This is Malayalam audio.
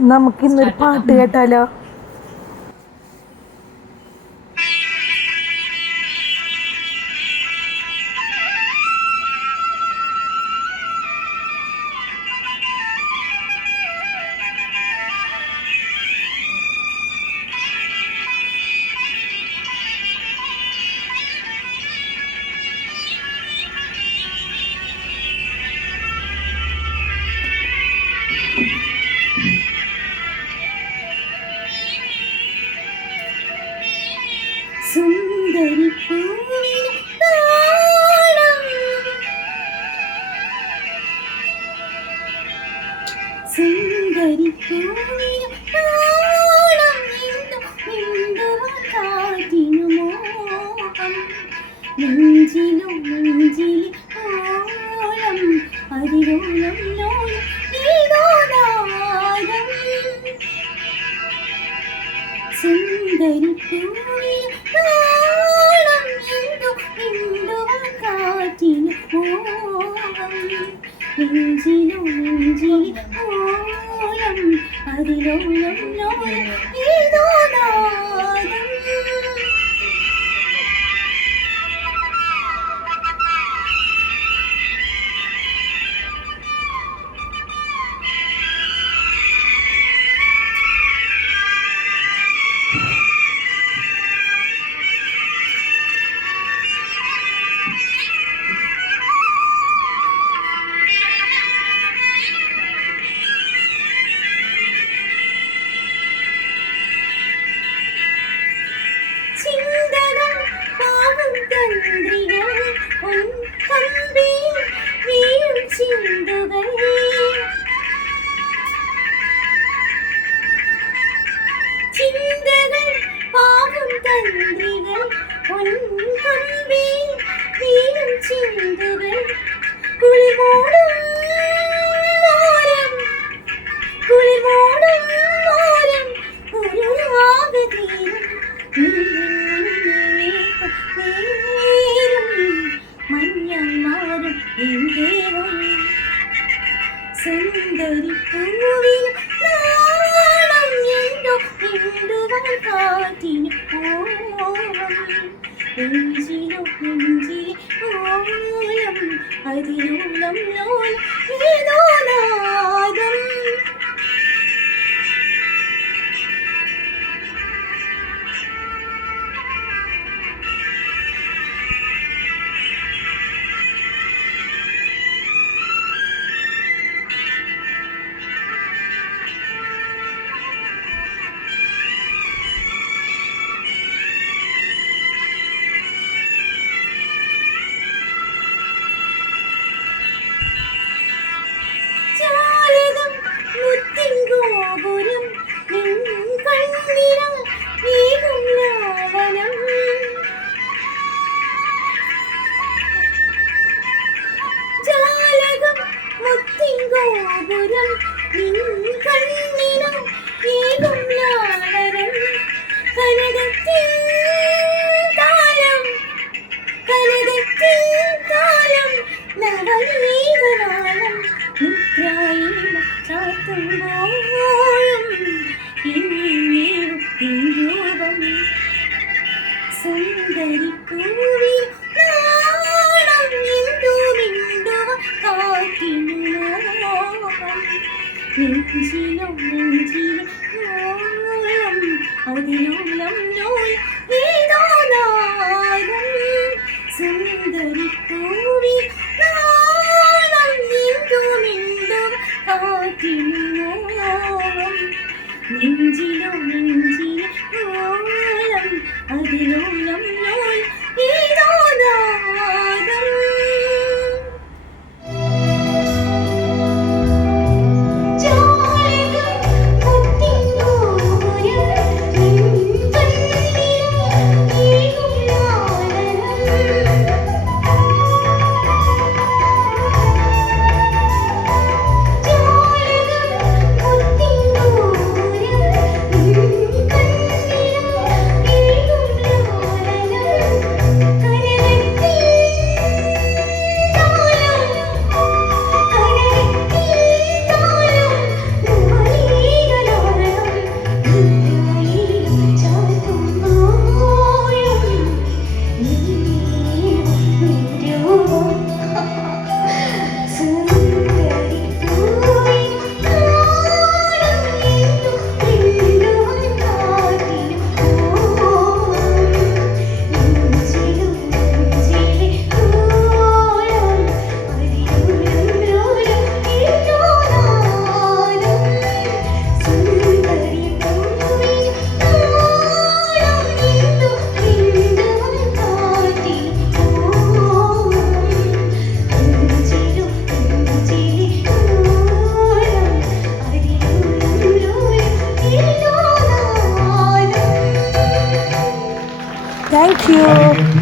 നമുക്ക് ഇന്നൊരു പാട്ട് കേട്ടാലോ? നെഞ്ചിലും നെഞ്ചിലും ഓളം അതിരോളം ലോളം നീതോനാദം സുന്ദരി പൂവിൽ നാളം എന്തു മിണ്ടുവാൻ കാറ്റിന് മോഹം നെഞ്ചിലും അതിലോളം ഏതോ നാദം தம்பி நீயும் சிந்துகளே சிந்தகள் பாவம் தந்திரிகள் உன் தம்பி நீயும் சிந்துகள் കാറ്റിന് നെഞ്ചിലോ നെഞ്ചിലെ ഓളം അതിലോളം ലോളം ഏതോ നാദം നെഞ്ചിലും നെഞ്ചിലും ഓളം അതിലോളം ലോളം ഏതോ നാദം സുന്ദരി പൂവിൽ നാളം എന്തു മിണ്ടുവ കാറ്റിനു മോഹം നെഞ്ചിലും നെഞ്ചിലും ഓളം അതിലോളം 哥。